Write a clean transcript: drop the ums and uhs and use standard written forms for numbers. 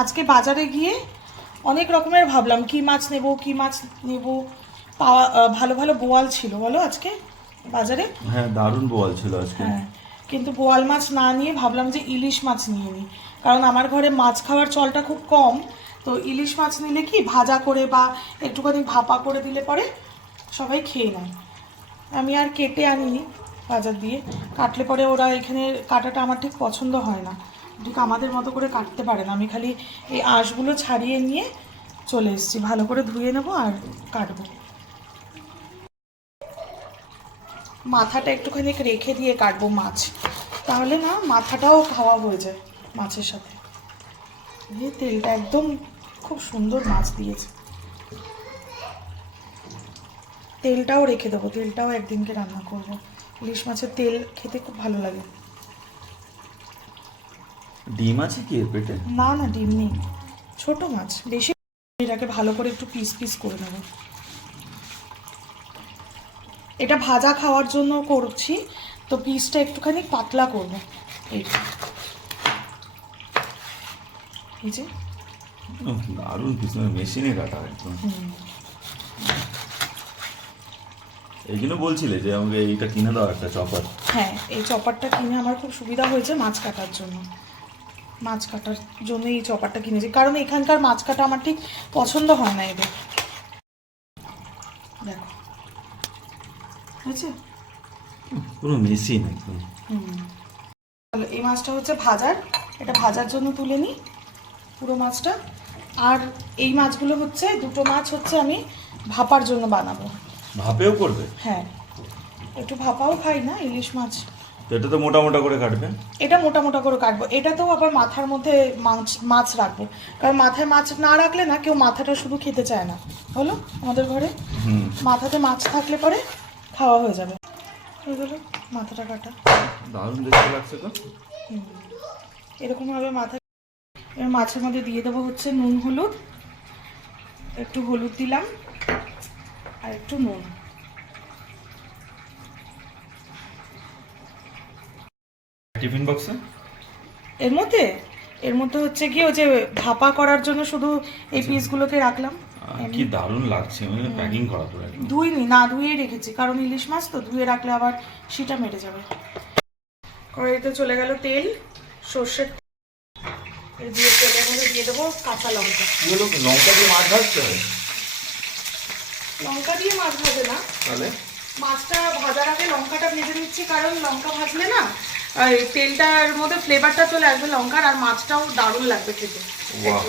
আজকে বাজারে গিয়ে অনেক রকমের ভাবলাম কি মাছ নেব পাওয়া ভালো ভালো বোয়াল ছিল বলো আজকে বাজারে। হ্যাঁ, দারুণ বোয়াল ছিল আজকে। হ্যাঁ, কিন্তু বোয়াল মাছ না নিয়ে ভাবলাম যে ইলিশ মাছ নিয়ে নিই, কারণ আমার ঘরে মাছ খাওয়ার চলটা খুব কম। তো ইলিশ মাছ নিলে কি ভাজা করে বা একটুখানি ভাপা করে দিলে পরে সবাই খেয়ে নেয়। আমি আর কেটে আনিনি বাজার দিয়ে, কাটলে পরে ওরা এখানে কাটাটা আমার ঠিক পছন্দ হয় না, ঠিক আমাদের মতো করে কাটতে পারে না। আমি খালি এই আঁশগুলো ছাড়িয়ে নিয়ে চলে এসেছি, ভালো করে ধুয়ে নেবো আর কাটবো। মাথাটা একটুখানি রেখে দিয়ে কাটবো মাছ, তাহলে না মাথাটাও খাওয়া হয়ে যায় মাছের সাথে। এই তেলটা একদম খুব সুন্দর মাছ দিয়েছে, তেলটাও রেখে দেবো, তেলটাও একদিনকে রান্না করব। ইলিশ মাছের তেল খেতে খুব ভালো লাগে। ডিম আছে কি এর পেটে? না না, ডিম নেই, ছোট মাছ বেশি। এটাকে ভালো করে একটু পিস পিস করে নেব। এটা ভাজা খাওয়ার জন্য করছি, তো পিসটা একটুখানি পাতলা করব। এই যে দারুণ পিস, মেশিনে কাটা একদম। এই জন্য বলছিলে যে আমাকে এইটা কিনে দাও একটা চপার। হ্যাঁ, এই চপারটা কিনে আমার খুব সুবিধা হয়েছে মাছ কাটার জন্য। মাছ কাটার জন্য এই চপারটা কিনেছি, কারণ এখানকার মাছ কাটা আমার ঠিক পছন্দ হয় না এদের। দেখো হয়েছে, পুরো মেশিন একদম। এই মাছটা হচ্ছে ভাজার, এটা ভাজার জন্য তুলে নিই পুরো মাছটা। আর এই মাছগুলো হচ্ছে দুটো মাছ হচ্ছে আমি ভাপার জন্য বানাবো। ভাপেও করবে? হ্যাঁ, একটু ভাপাও খাই না ইলিশ মাছ। তো এটা তো মোটা মোটা করে কাটবে। এটা মোটা মোটা করে কাটবো, এটাতেও আবার মাথার মধ্যে মাছ রাখবো, কারণ মাথায় মাছ না রাখলে না কেউ মাথাটা শুধু খেতে চায় না। হলো আমাদের ঘরে মাথাতে মাছ থাকলে পরে খাওয়া হয়ে যাবে। হয়ে গেল মাথাটা কাটা। দারুণ দেখতে লাগছে তো। এরকমভাবে মাথা, এবার মাছের মধ্যে দিয়ে দেবো হচ্ছে নুন হলুদ, একটু হলুদ দিলাম আর একটু নুন। টিফিন বক্সে এর মধ্যে হচ্ছে কি ওই যে ভাপা করার জন্য শুধু এই পিসগুলোকে রাখলাম। কি দারুণ লাগছে, মানে প্যাকিং করা পুরো একদম। ধুইনি, না ধুয়েই রেখেছি, কারণ ইলিশ মাছ তো ধুয়ে রাখলে আবার সিটা মেটে যাবে। কড়াইতে চলে গেল তেল, সর্ষের তেল দিয়ে তেলের মধ্যে দিয়ে দেবো কাঁচা লঙ্কা। কি হলো, লঙ্কা দিয়ে মাছ ভাজতে হয়? লঙ্কা দিয়ে মাছ ভাজে না, তাহলে মাছটা ভাজার আগে লঙ্কাটা ভেজে নিচ্ছি, কারণ লঙ্কা ভাজলে না তেলটার মধ্যে ফ্লেভারটা চলে আসবে লঙ্কার, আর মাছটাও দারুণ লাগবে খেতে। বাহ,